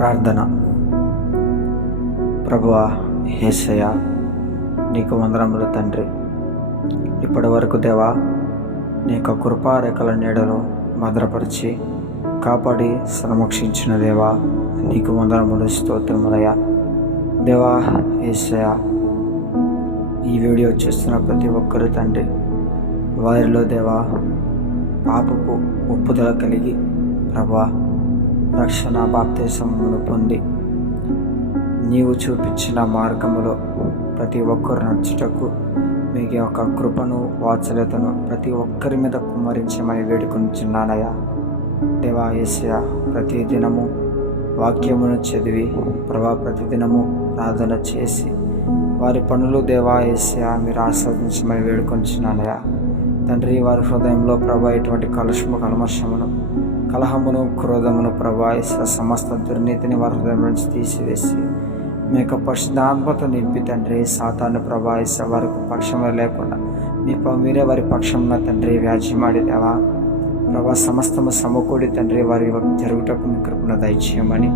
ప్రార్థన. ప్రభువా యేసయ్య, నీకు వందనములు తండ్రి. ఇప్పటి వరకు దేవా, నీ యొక్క కృపారేఖల నీడలో భద్రపరిచి కాపాడి సంరక్షించిన దేవా, నీకు వందనములు, స్తోత్రములయ్యా. దేవా యేసయ్య, ఈ వీడియో చూస్తున్న ప్రతి ఒక్కరు తండ్రి, వారిలో దేవా పాపపు ఒప్పుదల కలిగి ప్రభువా రక్షణ బాప్తిసమును పొంది నీవు చూపించిన మార్గములో ప్రతి ఒక్కరు నడుచుటకు మీ యొక్క కృపను వాత్సల్యతను ప్రతి ఒక్కరి మీద కుమ్మరించమని వేడుకొనిచున్నానయ్యా. దేవా యేసయ్య, ప్రతి దినము వాక్యమును చదివి ప్రభా ప్రతిదినము ప్రార్థన చేసి వారి పనులు దేవా యేసయ్య మీరు ఆస్వాదించమని వేడుకొనిచున్నానయ్యా. తండ్రి, వారి హృదయంలో ప్రభా ఎటువంటి కల్మషమును, కలహమును, క్రోధమును ప్రభా సమస్త దుర్నీతిని వారి హృదయం నుంచి తీసివేసి మీ యొక్క పరిశుద్ధాత్మతో నింపి తండ్రి, సాతాను ప్రభా వారికి పక్షంలో లేకుండా మీరే వారి పక్షంలో తండ్రి వ్యాజ్యమాడి దేవా ప్రభా సమస్తము సమకూడి తండ్రి వారి జరుగుటకు మీ కృపను దయచేయమని,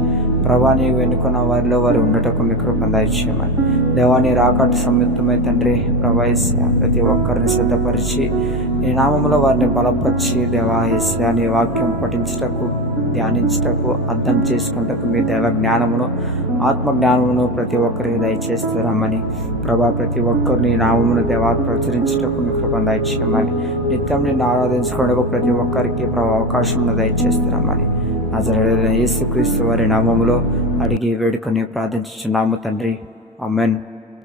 ప్రభా నీవు ఎన్నుకున్న వారిలో వారు ఉండటకు మీ కృపను దయచేయమని, దేవాని రాకట్టు సంయుక్తమై తండ్రి ప్రభా ప్రతి ఒక్కరిని సిద్ధపరిచి నీ నామములో వారిని బలపరిచి దేవా యేసయ్య నీ వాక్యం పఠించుటకు, ధ్యానించుటకు, అర్థం చేసుకుంటకు మీ దేవ జ్ఞానమును, ఆత్మ జ్ఞానమును ప్రతి ఒక్కరికి దయచేస్తున్నామని, ప్రభా ప్రతి ఒక్కరిని నామమును దేవా ప్రచురించుటకు మీ కృపను దయచేయమని, నిత్యం నిన్ను ఆరాధించుకోవడానికి ప్రతి ఒక్కరికి ప్రభా అవకాశమును దయచేస్తున్నామని నజరేయుడైన యేసుక్రీస్తు వారి నామములో అడిగి వేడుకొని ప్రార్థించుచున్నాము తండ్రి. ఆమేన్.